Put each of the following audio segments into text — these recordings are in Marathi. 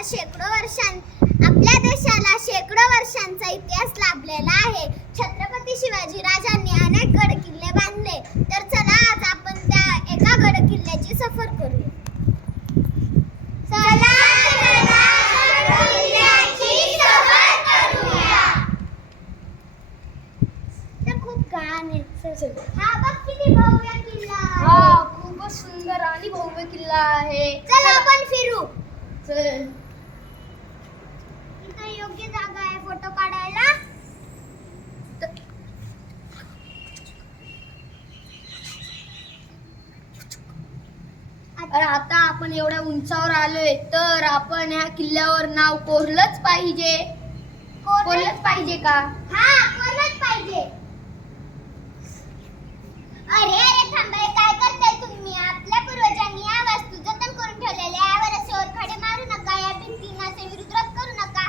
आपल्या देशाला शेकडो वर्षांचा इतिहास लाभलेला आहे. छत्रपती शिवाजी राजांनी अनेक गड किल्ले बांधले. तर चला आज आपण त्या एका गड किल्ल्याची सफर करूया. चला गड किल्ल्याची सफर करूया. तर खूप घाण आहे. हा बघ किती भव्य किल्ला आहे. खूपच सुंदर आणि भव्य किल्ला आहे. चला आपण फिरू. चल. इथं योग्य जागा आहे फोटो काढायला. अरे आता आपण एवढ्या उंचावर आलोय तर आपण ह्या किल्ल्यावर नाव कोरलंच पाहिजे. कोरलंच पाहिजे का? हा कोरलंच पाहिजे. अरे अरे थांबा, काय करताय तुम्ही? आपल्या पूर्वजांनी या वास्तू जतन करून ठेवलेल्या यावर असे ओरखडे मारू नका. या भिंतींना असे विरोध करू नका.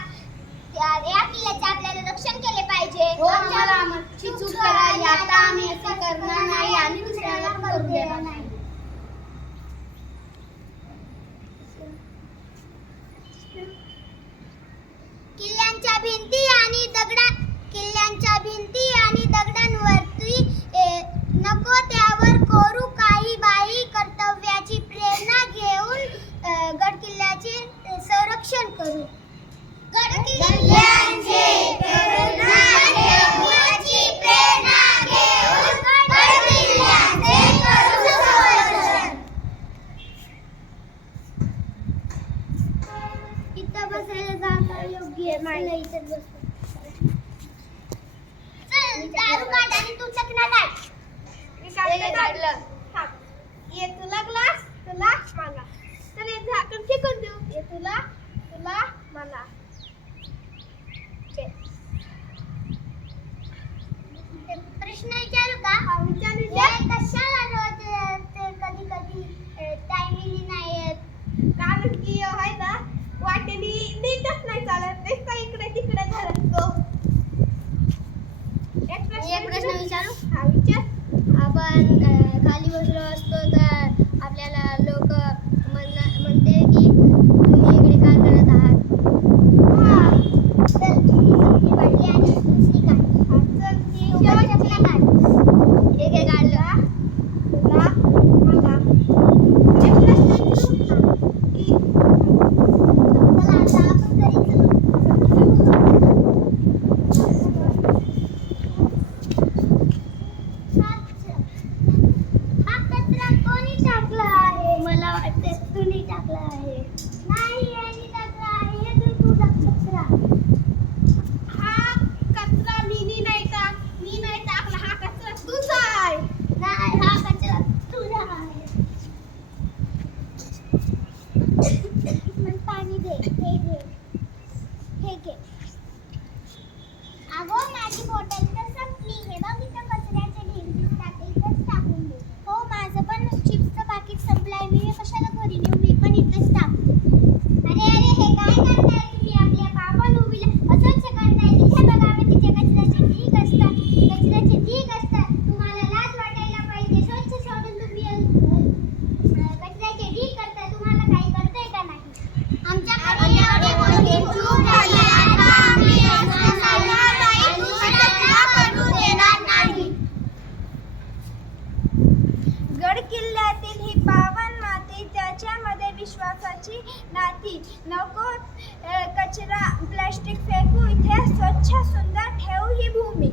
या किल्ल्याचे आपल्याला रक्षण केले पाहिजे. हो, आम्हाला आमची चूक करायला आता आम्ही असं करणार नाही आणि दुसऱ्याला पण करू देणार नाही. किल्ल्यांच्या भिंती आणि दगडांवरती नको त्यावर कोरू काही बाई. कर्तव्याची प्रेरणा घेऊन गड किल्ल्याचे संरक्षण करू. गड किल्ल्याचे प्रेरणा घेऊन गड किल्ल्याचे करू संरक्षण. इथं बसायला जागा योग्य आहे. इथं बसू. चल दारू काढ आणि तू चकना काढ. मी काढलं. ये तुला ग्लास, तुला मला. चल एक झाकण फेकून देऊ. ये तुला मला. प्रश्न विचारू का? विचारू. कशाला रोज कधी टायमिंग नाही येत? कारण की आहे ना वाटेनी नीटच नाही चालत. नुसता इकडे तिकडे धरतो. एक प्रश्न विचारू. हा विचार. आपण खाली बसलो असतो तर आपल्याला लोक म्हणते की तुम्ही इकडे काय करत आहात. हा चल ही वाटली आणि दुसरी काढ. हा चल ती शेवटची काढ. एक एक काढलं. तुला मला. एक प्रश्न विचारू की चला आता आपण घरी चलू. हा कचरा कोणी टाकला आहे? मला वाटते तुम्ही टाकला आहे. नाही यांनी टाकला आहे. हे तर तुझा कचरा. हा कचरा मी नाही टाकला. हा कचरा तुझा आहे. नाही हा कचरा तुझा आहे. मला पाणी दे. हे घे. अगं माझी बॉटल तर संपली. हे बघ इथं कचऱ्याचे ढीग दिसतात. इथंच टाकून दे. हो माझं पण चिप्सचं पाकिट संपलंय. मी हे कशाला घरी नेऊ? मी पण इथंच टाकते. अरे हे काय करताय तुम्ही? आपल्या पापा उभीला अस्वच्छ करताय. तिथे बघावे तिथे कचऱ्याचे ढीग असतात. तुम्हाला लाज वाटायला पाहिजे. स्वच्छ सोडून तुम्ही कचऱ्याचे ढीग करताय. तुम्हाला काही कळतंय का नाही? आमच्याकडे एवढ्या गोष्टी खूप झाल्या. आता आम्ही करू देणार नाही. गड किल्ल्यातील ही पावन माती, त्याच्यामध्ये विश्वासाची नाती. नको कचरा प्लास्टिक फेकू. इथे स्वच्छ सुंदर ठेवू ही भूमी.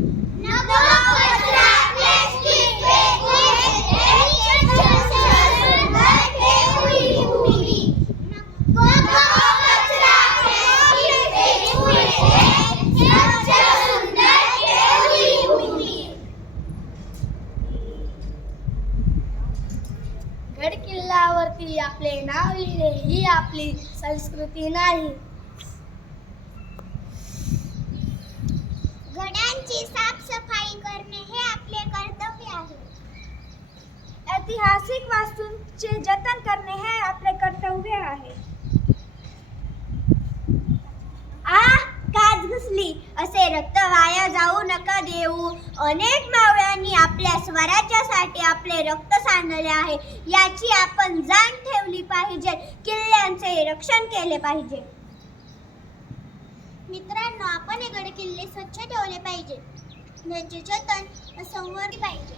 नको कचरा प्लास्टिक फेकू. स्वच्छ सुंदर ठेवू ही भूमी. नको कचरा प्लास्टिक फेकू. स्वच्छ सुंदर ठेवू ही भूमी. गड किल्ल्यावरती आपले नाव लिहिणे ही आपली संस्कृती नाही. गडांची साफसफाई करणे हे आपले कर्तव्य आहे. ऐतिहासिक वास्तूंचे जतन करणे हे आपले कर्तव्य आहे. काच घुसली असे रक्त वाया जाऊ नका देऊ. अनेक मावळ्यांनी आपल्या स्वराज्यासाठी आपले रक्त सांडले आहे. याची आपण जाण ठेवली पाहिजे. किल्ल्यांचे रक्षण केले पाहिजे. मित्रांनो, आपण हे गड किल्ले स्वच्छ ठेवले पाहिजे. त्यांचे जतन संवर्धन पाहिजे.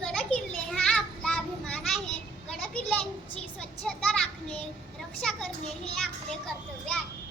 गड किल्ले हा आपला अभिमान आहे. गड किल्ल्यांची स्वच्छता राखणे, रक्षा करणे हे आपले कर्तव्य आहे.